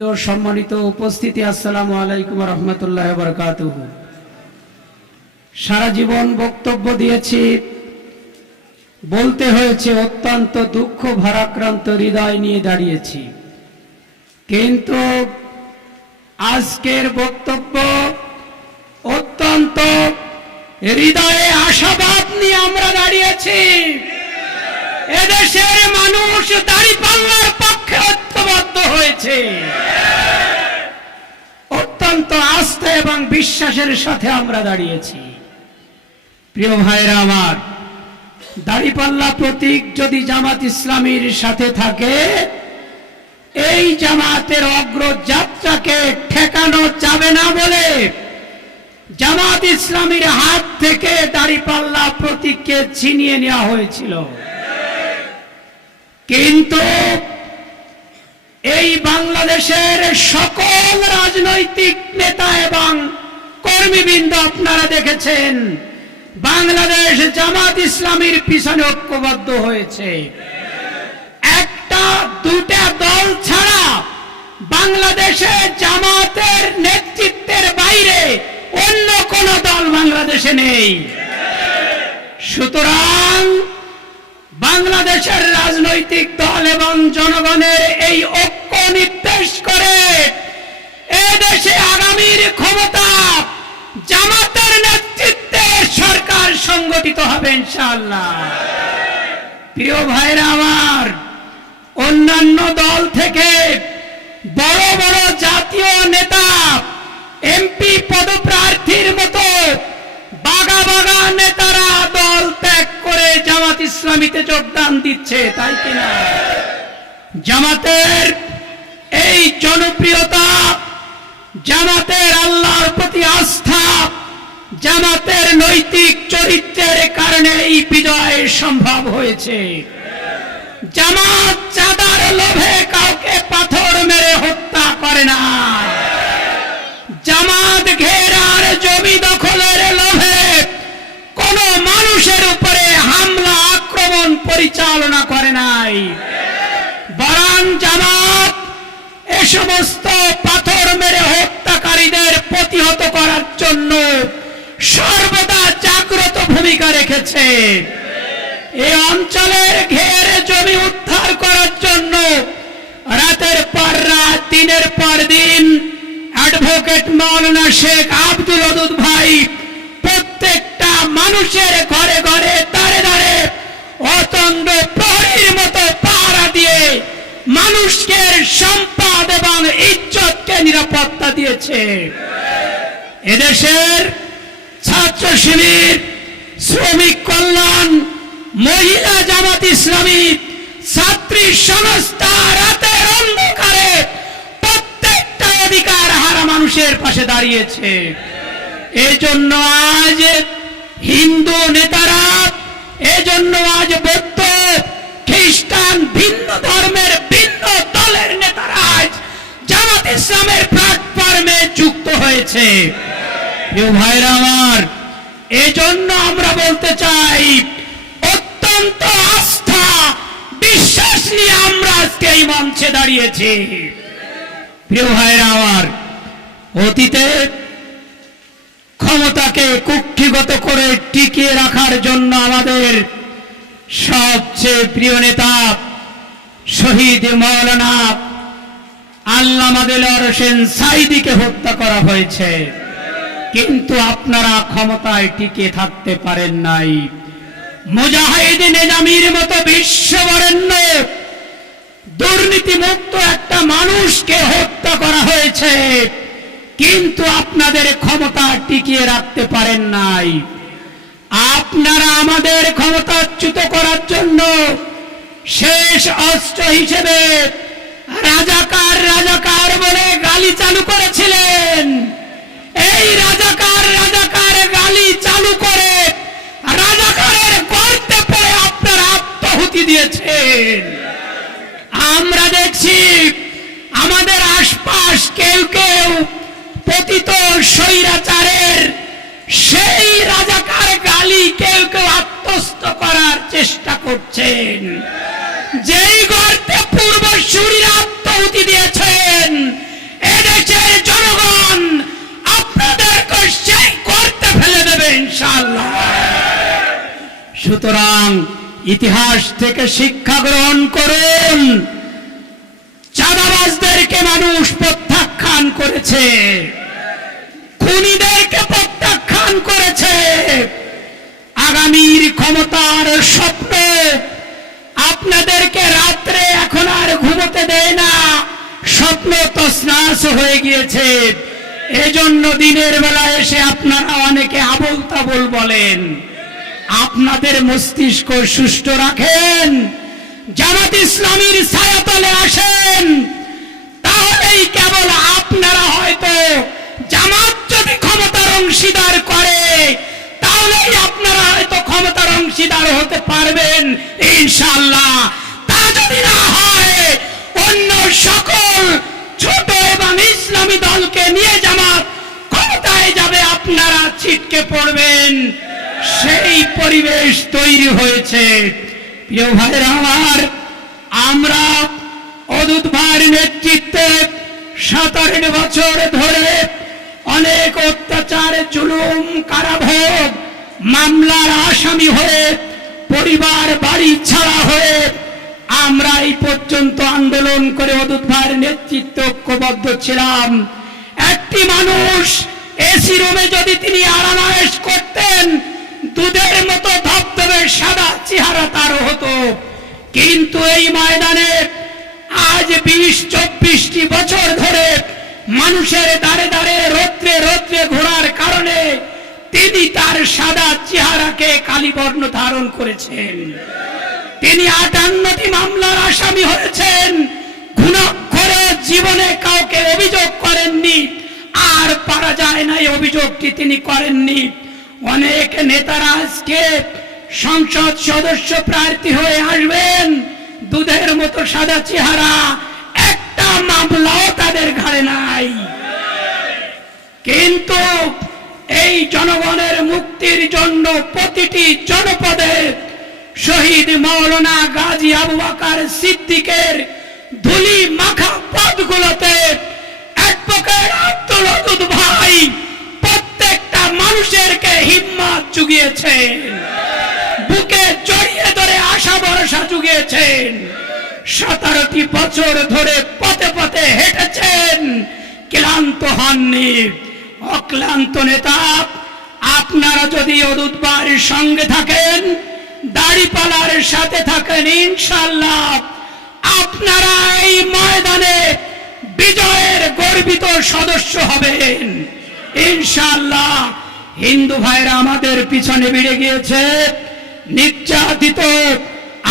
সম্মানিত উপস্থিতি, আসসালামু আলাইকুম রহমতুল্লাহ বরকাত সারা জীবন বক্তব্য দিয়েছি, বলতে হয়েছে অত্যন্ত দুঃখ ভারাক্রান্ত হৃদয় নিয়ে দাঁড়িয়েছি। কিন্তু আজকের বক্তব্য অত্যন্ত হৃদয়ে আশাবাদ নিয়ে আমরা দাঁড়িয়েছি। এদেশের মানুষ দাঁড়িপাল্লার পক্ষে ঐক্যবদ্ধ হয়েছে। অত্যন্ত আস্থা এবং বিশ্বাসের সাথে আমরা দাঁড়িয়েছি। প্রিয় ভাইরা আমার দাড়িপাল্লা প্রতীক যদি জামাত ইসলামীর সাথে থাকে, এই জামাতের অগ্রযাত্রাকে ঠেকানো যাবে না বলে জামাত ইসলামীর হাত থেকে দাড়িপাল্লা প্রতীককে ছিনিয়ে নেওয়া হয়েছিল। কিন্তু এই বাংলাদেশের সকল রাজনৈতিক নেতা এবং কর্মীবৃন্দ আপনারা দেখেছেন, বাংলাদেশ জামাত ইসলামীর পিছনে ঐক্যবদ্ধ হয়েছে। একটা, দুটা দল ছাড়া বাংলাদেশে জামাতের নেতৃত্বের বাইরে অন্য কোন দল বাংলাদেশে নেই। সুতরাং বাংলাদেশের রাজনৈতিক দল এবং জনগণের এই ঐক্য নির্দেশ করে এ দেশে আগামীর ক্ষমতা জামাতের নেতৃত্বে সরকার সংগঠিত হবে ইনশাআল্লাহ। প্রিয় ভাইরা আমার, অন্যান্য ইসলামীতে যোগদান দিচ্ছে, তাই কিনা? জামাতের এই জনপ্রিয়তা, জামাতের আল্লাহর প্রতি আস্থা, জামাতের নৈতিক চরিত্রের কারণে এই বিজয় সম্ভব হয়েছে। জামাত চাঁদার লোভে কাউকে পাথর মেরে হত্যা করে না। জামাত ঘেরার জমি দখলের লোভে কোন মানুষের উপরে হামলা আক্রমণ পরিচালনা করে নাই। বরং জামাত এ সমস্ত পাথর মেরে হত্যাকারীদের প্রতিহত করার জন্য সর্বদা জাগ্রত ভূমিকা রেখেছে। এই অঞ্চলের ঘের জমি উদ্ধার করার জন্য রাতের পর রাত, দিনের পর দিন অ্যাডভোকেট মৌলানা শেখ আব্দুল ভাই প্রত্যেকটা মানুষের ঘরে ঘরে দাঁড়ে দাঁড়ে অতন্ড প্রহরীর মতো পাহারা দিয়ে মানুষকে সম্পদ এবং ইজ্জতকে নিরাপত্তা দিয়েছে। এদেশের ছাত্র শিবির, শ্রমিক কল্যাণ, মহিলা জামাত ইসলামী, ছাত্রী সংস্থা রাতের অন্ধকারে প্রত্যেকটা অধিকার হারা মানুষের পাশে দাঁড়িয়েছে। এই জন্য আজ হিন্দু নেতারা ইসলামের প্ল্যাটফর্মে যুক্ত হয়েছে। আমার, এজন্য আমরা বলতে চাই, অত্যন্ত আস্থা, বিশ্বাস নিয়ে আমরা আজকে এই মঞ্চে দাঁড়িয়েছি। প্রিয় ভাইরা আমার, অতীতে ক্ষমতাকে কুক্ষিগত করে টিকিয়ে রাখার জন্য আমাদের সবচেয়ে প্রিয় নেতা শহীদ মৌলানা আল্লামা দেলোয়ার হোসেন সাইদিকে হত্যা করা হয়েছে। কিন্তু আপনারা ক্ষমতায় টিকে থাকতে পারেন নাই। মুজাহিদ নিজামির মতো বিশ্ববরেণ্য, দুর্নীতিমুক্ত একটা মানুষকে হত্যা করা হয়েছে। কিন্তু আপনাদের ক্ষমতা টিকিয়ে রাখতে পারেন নাই। আপনারা আমাদের ক্ষমতাচ্যুত করার জন্য শেষ অস্ত্র হিসেবে রাজাকার রাজাকার বলে গালি চালু করেছিলেন। এই রাজাকার রাজাকার গালি চালু করে রাজাকারের গর্তে পড়ে আপনারা আত্মাহুতি দিয়েছেন। আমরা দেখছি আমাদের আশপাশ কেউ কেউ পতিত স্বৈরাচারের সেই রাজাকার গালি কেউ কেউ আত্মস্থ করার চেষ্টা করছেন। যেই গর্তে পূর্বসূরীরা আহুতি দিয়েছেন। এদেশের জনগণ আপনাদের সেই করতে ফেলে দেবে ইনশাল্লাহ সুতরাং ইতিহাস থেকে শিক্ষা গ্রহণ করুন। চাঁদাবাজদেরকে মানুষ প্রত্যাখ্যান করেছে। খুনিদেরকে প্রত্যাখ্যান করেছে। আগামীর ক্ষমতার স্বপ্নে আপনাদের স্বপ্ন তসনাস হয়ে গিয়েছে। এজন্য দিনের বেলা এসে আপনারা অনেকে আবল তাবল বলেন, আপনাদের মস্তিষ্ক সুষ্ঠু রাখেন, জামাত ইসলামীর ছায়াতলে আসেন, তাহলেই কেবল আপনারা হয়তো জামাত যদি ক্ষমতার অংশীদার করে, তাহলেই আপনারা হয়তো ক্ষমতার অংশীদার হতে পারবেন ইনশাল্লাহ তা যদি না হয় অন্য সকল ছোট এবং ইসলামী দলকে নিয়ে জামাত ক্ষমতায় যাবে আপনারা ছিটকে পড়বেন। সেই পরিবেশ তৈরি হয়েছে। প্রিয় ভাইরা আমার, আমরা অদূত ভাইয়ের নেতৃত্বে সতেরো বছর ধরে অনেক অত্যাচার, জুলুম, কারাভোগ, মামলার আসামি হয়ে পরিবার বাড়ি ছাড়া হয়ে আমরা এই পর্যন্ত আন্দোলন করে অদূত ভাইয়ের নেতৃত্ব ঐক্যবদ্ধ ছিলাম। একটি মানুষ এসি রুমে যদি তিনি আরামায়েশ করতেন, দুধের মতো ধবধবে সাদা চেহারা তার হতো। কিন্তু এই ময়দানে আজ বিশ, চব্বিশটি বছর ধরে মানুষের দাঁড়ে দাঁড়ে রৌদ্রে রৌদ্রে ঘোরার কারণে তিনি তার সাদা চেহারাকে কালীবর্ণ ধারণ করেছেন। তিনি আটান্নটি মামলার আসামি হয়েছেন। ঘুণাক্ষরে জীবনে কাউকে অভিযোগ করেননি। আর পারা যায় না এই অভিযোগটি তিনি করেননি। অনেক নেতারা আজকে সংসদ সদস্য প্রার্থী হয়ে আসবেন। দুধের মতো সাদা চেহারা, একটা মামলাও তাদের ঘাড়ে নাই। কিন্তু এই জনগণের মুক্তির জন্য প্রতিটি জনপদে শহীদ মৌলানা গাজী আবু বাকার সিদ্দিকের ধুলি মাখা পদগুলোতে অ্যাডভোকেট আব্দুল ওদুদ ভাই প্রত্যেকটা মানুষেরকে হিম্মত জুগিয়েছেন বুকে জড়িয়ে ধরে আশা ভরসা জুগিয়েছেন। সতেরোটি বছর ধরে পথে পথে হেঁটেছেন। ক্লান্ত হননি। অক্লান্ত নেতা, আপনারা যদি অদূত বাড়ির সঙ্গে থাকেন দাড়িপালার সাথে থাকেন ইনশাল্লাহ আপনারা এই ময়দানে বিজয়ের গর্বিত সদস্য হবেন। ইনশাল্লাহ হিন্দু ভাইরা আমাদের পিছনে বেড়ে গিয়েছে। নির্যাতিত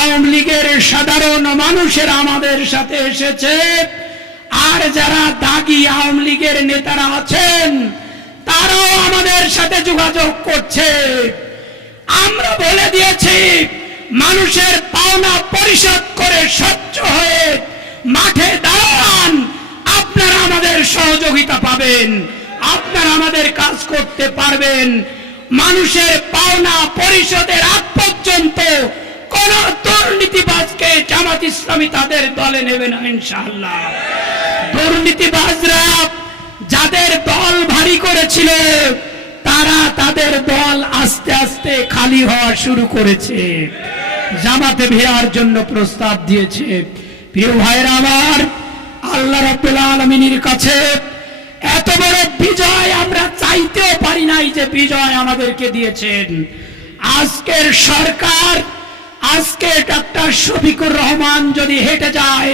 আওয়ামী লীগের সাধারণ মানুষের আমাদের সাথে এসেছে। আর যারা দাগি আওয়ামী লীগের নেতারা আছেন, তারাও আমাদের সাথে যোগাযোগ করছে। আমরা বলে দিয়েছি, মানুষের পাওনা পরিশোধ করে স্বচ্ছ হয়ে মাঠে দাঁড়ান। আপনারা আমাদের সহযোগিতা পাবেন, আপনারা আমাদের কাজ করতে পারবেন। মানুষের পাওনা পরিশোধের আগ পর্যন্ত কোন দুর্নীতিবাজকে জামাত ইসলামী তাদের দলে নেবে না, ইনশাআল্লাহ। দুর্নীতিবাজরা যাদের দল ভারী করেছিল তারা তাদের দল আস্তে আস্তে খালি হওয়া শুরু করেছে। জামাতে ভেয়ার জন্য প্রস্তাব দিয়েছে। প্রিয় ভাইরা আমার, আল্লাহ রব্বুল কাছে এত বড় বিজয় আমরা চাইতেও পারি নাই যে বিজয় আমাদেরকে দিয়েছেন। আজকের সরকার আজকে ডাক্তার শফিকুর রহমান যদি হেঁটে যায়,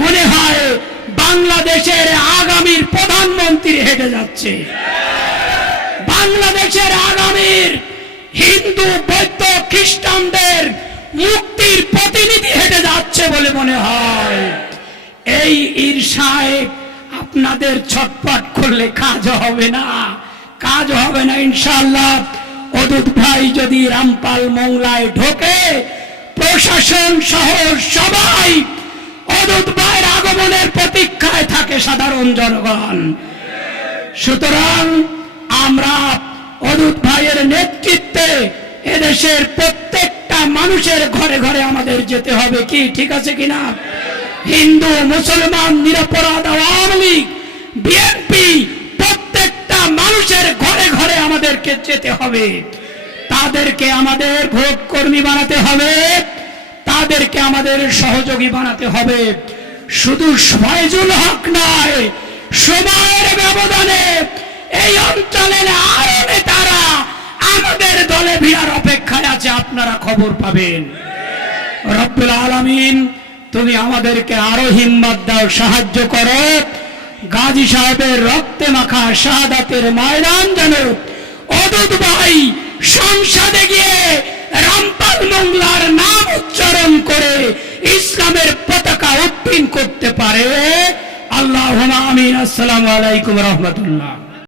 মনে হয় বাংলাদেশের আগামীর প্রধানমন্ত্রী হেঁটে যাচ্ছে। বাংলাদেশের আগামীর হিন্দু, বৌদ্ধ, খ্রিস্টানদের মুক্তির প্রতিনিধি হেঁটে যাচ্ছে বলে মনে হয়। এই ঈর্ষায় আপনাদের ছটপট করলে কাজ হবে না। কাজ হবে না ইনশাল্লাহ অদূত ভাই যদি রামপাল মোংলায় ঢোকে, প্রশাসন সহ সবাই অদূত ভাইয়ের আগমনের প্রতীক্ষায় থাকে সাধারণ জনগণ। সুতরাং আমরা অদূত ভাইয়ের নেতৃত্বে এদেশের প্রত্যেকটা মানুষের ঘরে ঘরে আমাদের যেতে হবে কি, ঠিক আছে কিনা? হিন্দু, মুসলমান, নিরপরাধ, আওয়ামী লীগ বিএনপি প্রত্যেকটা মানুষের ঘরে ঘরে আমাদেরকে যেতে হবে। তাদেরকে আমাদের ভোট কর্মী বানাতে হবে। তাদেরকে আমাদের সহযোগী বানাতে হবে। শুধু ফয়জুল হক নয়, সময়ের ব্যবধানে এই অঞ্চলের আরও নেতারা আমাদের দলে ভিড়ার অপেক্ষায় আছে, আপনারা খবর পাবেন। রব্বুল আলামিন, তুমি আমাদেরকে আরও হিম্মত দাও, সাহায্য করো। গাজী সাহেবের রক্তে মাখা শাহাদাতের ময়দান যেন অদূত ভাই সংসদে গিয়ে রামপাল মোংলার নাম উচ্চারণ করে ইসলামের পতাকা উত্তীর্ণ করতে পারে। আল্লাহ আমিন। আসসালামু আলাইকুম রহমতুল্লাহ।